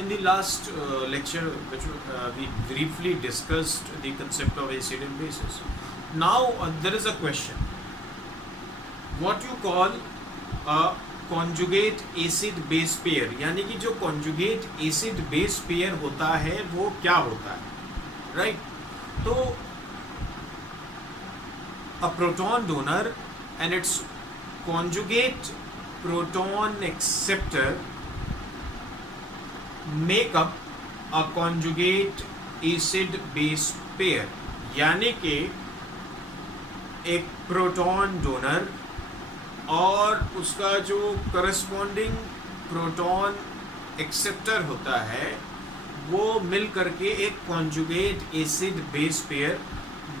in the last lecture, which we briefly discussed the concept of acid and bases. Now there is a question: what you call a conjugate acid base pair, यानी कि जो conjugate acid base pair होता है वो क्या होता है, right? तो a proton donor and its conjugate proton acceptor make up a conjugate acid base pair, यानी कि एक प्रोटॉन डोनर और उसका जो करस्पॉन्डिंग प्रोटॉन एक्सेप्टर होता है वो मिल करके एक कॉन्जुगेट एसिड बेस पेयर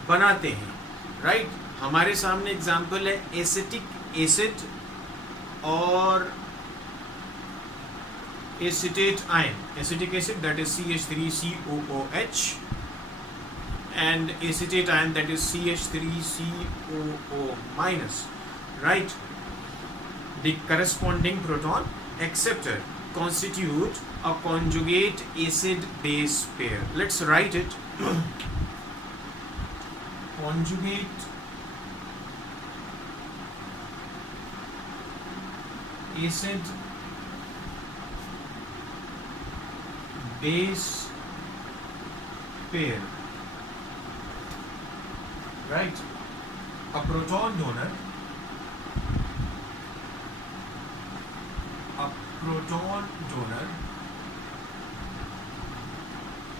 बनाते हैं, राइट? हमारे सामने एग्जांपल है एसिटिक एसिड और acetate ion. Acetic acid, that is CH3COOH, and acetate ion, that is CH3COO minus, right? The corresponding proton acceptor constitute a conjugate acid base pair. Let's write it. Conjugate acid base pair, right? A proton donor,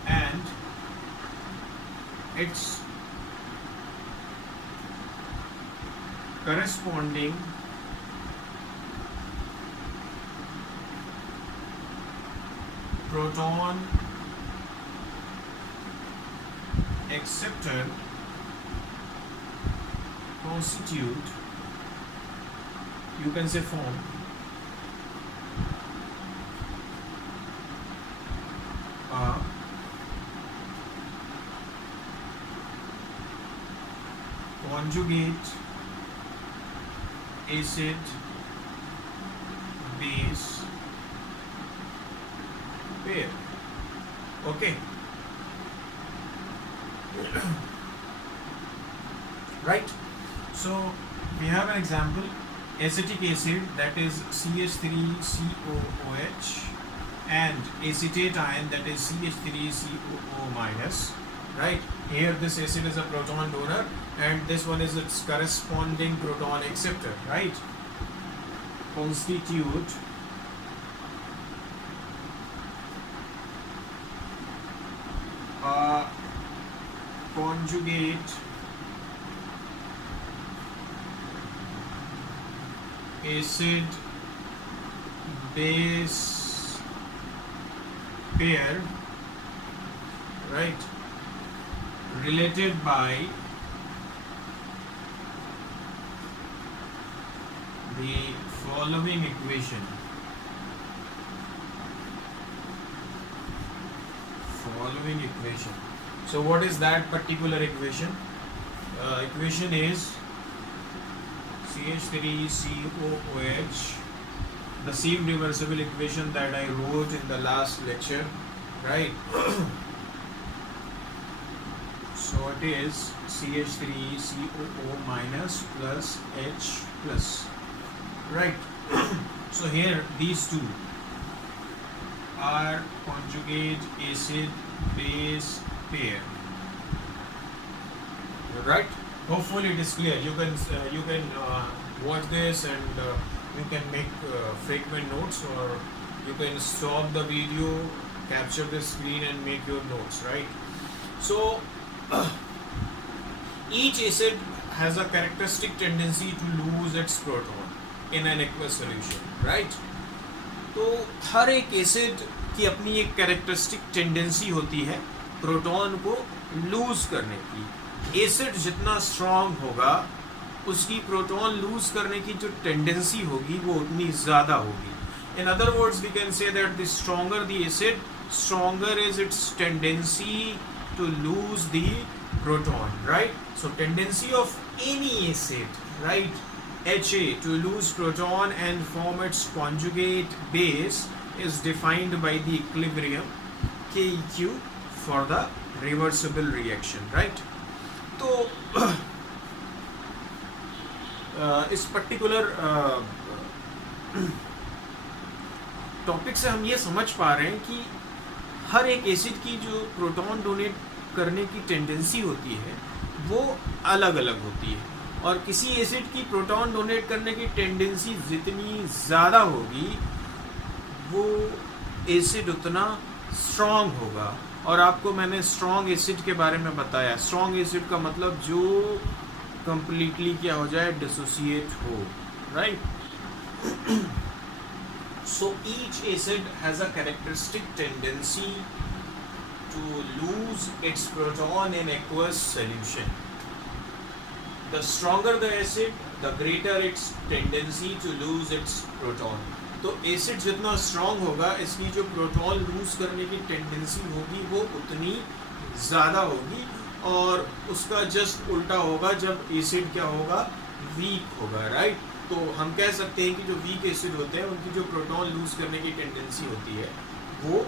and its corresponding proton acceptor constitute, you can say, form a conjugate acid base pair. Okay. Right. So we have an example: acetic acid, that is CH3COOH, and acetate ion, that is CH3COO minus. Right. Here this acid is a proton donor, and this one is its corresponding proton acceptor. Right. Constitute a conjugate acid base pair, right, related by the following equation. So what is that particular equation? Equation is CH3COOH, the same reversible equation that I wrote in the last lecture, right? So it is CH3COO minus plus H plus, right? So here these two are conjugate acid base pair, right? Hopefully it is clear. You can watch this and you can make frequent notes, or you can stop the video, capture the screen and make your notes, right? So each acid has a characteristic tendency to lose its proton in an aqueous solution, right? तो हर एक acid की अपनी एक characteristic tendency होती है proton को loose करने की। एसिड जितना स्ट्रांग होगा उसकी प्रोटॉन लूज करने की जो टेंडेंसी होगी वो उतनी ज़्यादा होगी। In other words we can say that the stronger the acid, stronger is its tendency to lose the proton, right? So tendency of any acid, right, HA, to lose proton and form its conjugate base is defined by the equilibrium KEQ for the reversible reaction, right? तो इस particular topic से हम ये समझ पा रहे हैं कि हर एक एसिड की जो प्रोटॉन डोनेट करने की टेंडेंसी होती है वो अलग अलग होती है, और किसी एसिड की प्रोटॉन डोनेट करने की टेंडेंसी जितनी ज़्यादा होगी वो एसिड उतना स्ट्रॉन्ग होगा। और आपको मैंने स्ट्रॉन्ग एसिड के बारे में बताया। स्ट्रॉन्ग एसिड का मतलब जो कंप्लीटली क्या हो जाए, डिसोसिएट हो, right. So each acid has a characteristic tendency to lose its proton in aqueous solution. The stronger the acid, the greater its tendency to lose its proton. तो acid जितना strong होगा इसकी जो proton loose करने की tendency होगी वो उतनी ज़्यादा होगी, और उसका जस्ट उल्टा होगा जब एसिड क्या होगा, वीक होगा, राइट। तो हम कह सकते हैं कि जो वीक एसिड होते हैं उनकी जो प्रोटॉन लूज करने की टेंडेंसी होती है वो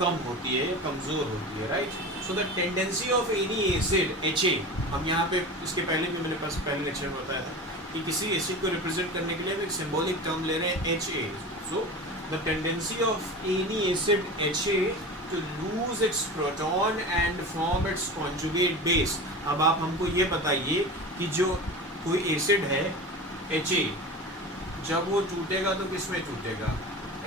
कम होती है, कमज़ोर होती है, right. So the tendency of any acid HA, हम यहाँ पे इसके पहले भी मेरे पास पहले लेक्चर में बताया था कि किसी एसिड को रिप्रेजेंट करने के लिए हम एक सिंबॉलिक टर्म ले रहे हैं HA। So the tendency of any acid HA to lose its proton and form its conjugate base. अब आप हमको ये बताइए कि जो कोई एसिड है HA, जब वो टूटेगा तो किस में टूटेगा,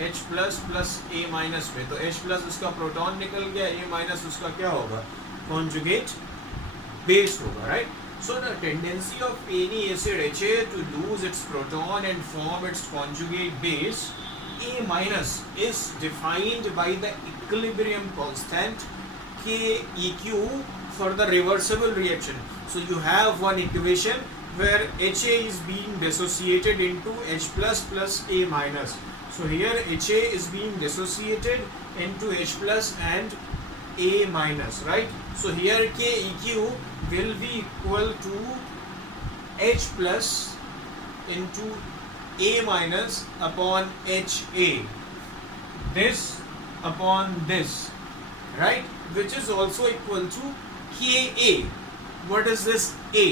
H plus plus A minus में। तो H प्लस उसका प्रोटॉन निकल गया, A माइनस उसका क्या होगा, कॉन्जुगेट बेस होगा, right. So the tendency of any acid HA to lose its proton and form its conjugate base A minus is defined by the equilibrium constant KEQ for the reversible reaction. So you have one equation where HA is being dissociated into H plus plus A minus. So here HA is being dissociated into H plus and A minus, right? So here KEQ will be equal to H plus into A minus upon HA, this upon this, right, which is also equal to Ka. What is this A?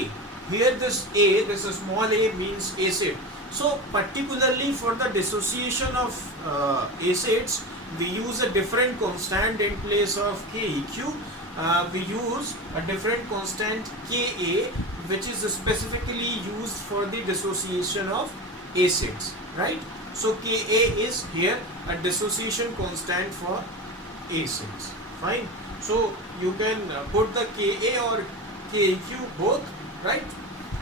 Here this A, this small a means acid. So particularly for the dissociation of acids, we use a different constant in place of KEQ. We use a different constant Ka, which is specifically used for the dissociation of acids, right? So Ka is here a dissociation constant for acids. Fine. So you can put the Ka or KEQ both, right?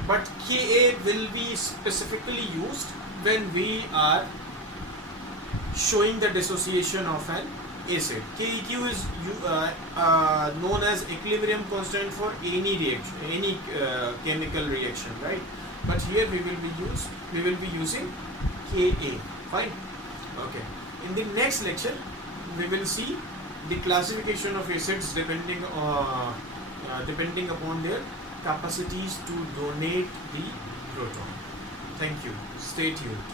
But Ka will be specifically used when we are showing the dissociation of an acid. KEQ is known as equilibrium constant for any reaction, any chemical reaction, right? But here we will be using Ka. Fine. Okay. In the next lecture, we will see the classification of acids depending upon their capacities to donate the proton. Thank you. Stay tuned.